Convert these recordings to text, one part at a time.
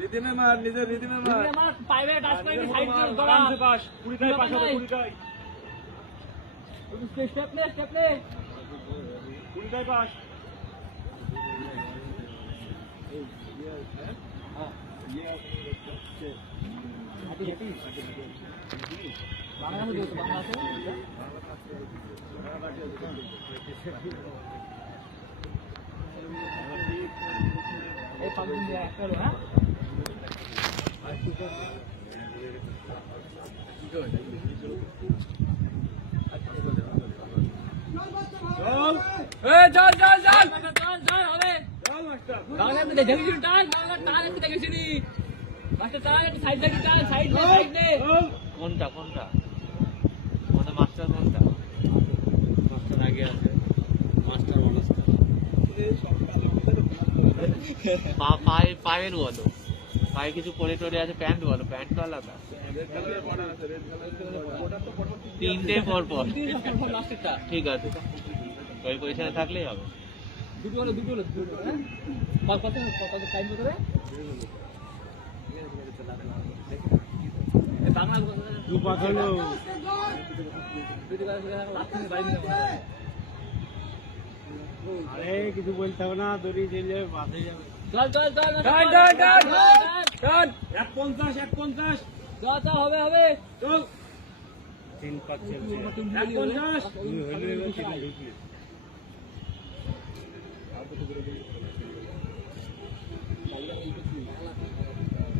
রিদিমে মার, নিজের রিদিমে মার। পাইবে টাচ করে সাইড দিয়ে গলা পাস, পুরিটাই পাস হবে, পুরিটাই। স্টেপ নে পুরিটাই পাস। বাংলা দিও তো বাংলা আছে এই পাবলিক দিয়ে একটা হলো হ্যাঁ চল হবে বাংলা তো দেখেছি টান বাংলা টান একটু দেখেছি নি মাস্টার টান একটু সাইড দেখি টান সাইড দে কোনটা মানে মাস্টার কোনটা মাস্টার আগে আছে মাস্টার পায়ের বলো পায়ে কিছু পরে টরে আছে প্যান্ট বলো প্যান্ট তো আলাদা তিনটে পর ঠিক আছে ওই পজিশনে থাকলেই হবে দুটো হলো হ্যাঁ কত টাইম করে বাংলা দু পাস হলো আরে কিছু বলতে হবে না দড়ি দিলে বাঁধে যাবে চল 150 যা হবে চল 3-5 চলছে 150 হইলো এবার 3 ঢুকলি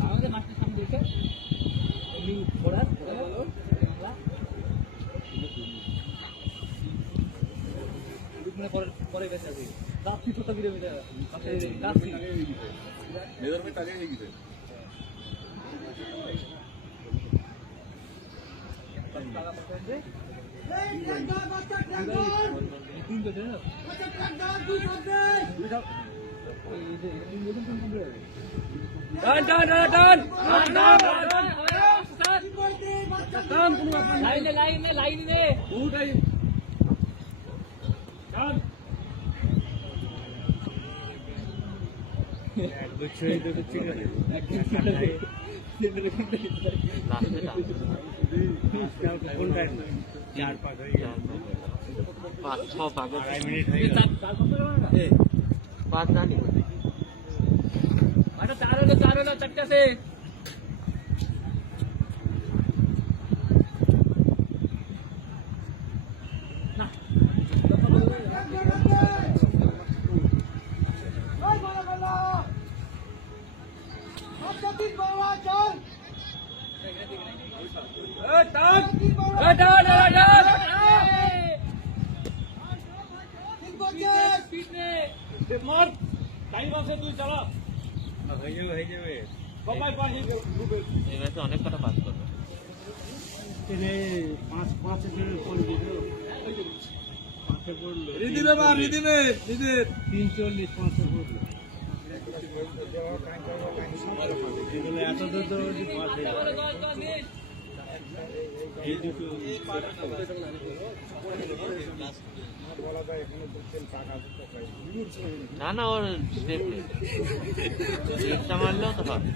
আমাদের মাস্টার সামনে দেখে এমনি ঘোড়ার পরে গেছে আগে কাপি ছোট দিলে কাপি মেজারমেন্ট আগে হয়ে গেছে লাইনে पाँच जानी चार चटका से অনেক কটা পাস করবে রিদিমে মার রিদিমে নিজের 340 500 পড়লো এত দূর এই দুটো না না ওর স্টেপ নেই স্টেপটা মারলেও তো হবে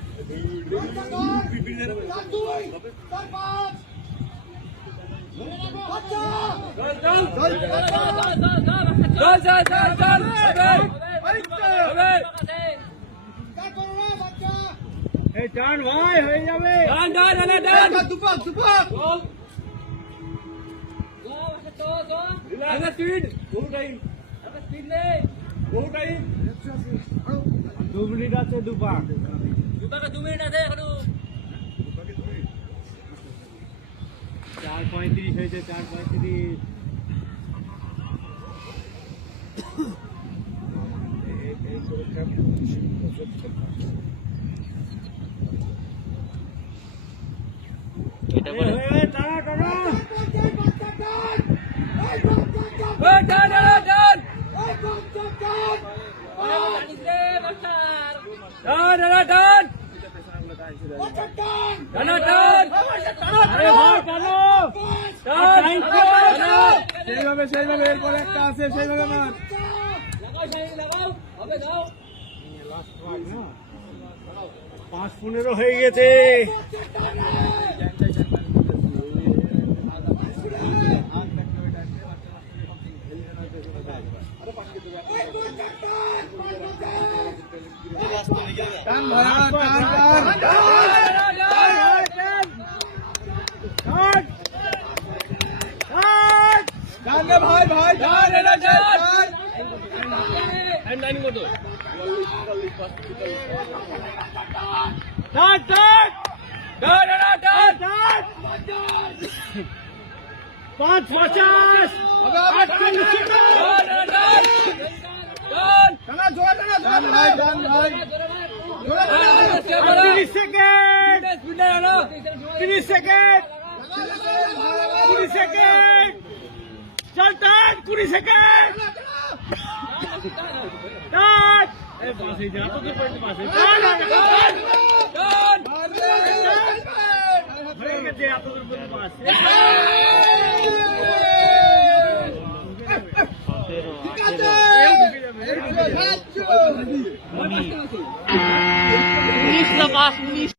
টান ভাই হয়ে যাবে দু মিনিট আছে দুপা 2 মিনিট আছে এখন 4:35 হয়েছে 4:35 এটা করে টানো টান আরে ভাই টানো টান টানো সেইভাবে এরপরে একটা আছে সেইভাবে মার। লাগাও শাইনি লাগাও হবে দাও 5-15 হয়ে গেছে। টান ভাই, টান, টান। টান রে ভাই, ভাই, টান, এটা টান। হ্যান্ড লাইনিং মতো টান, টান। টান টান টান। 5-50 হবে, হবে, টান, টান। টানা, জোরে টানা, টান ভাই, টান ভাই। জোরে টানা। 30 সেকেন্ড, 30 সেকেন্ড, 20 সেকেন্ড। চল টান, 20 সেকেন্ড। টান। এই পাশে যা, তো তুই পয়েন্ট পাশে। টান, টান, টান। হয়ে গেছে, এতদূর পর্যন্ত পাস। 19 না 5 19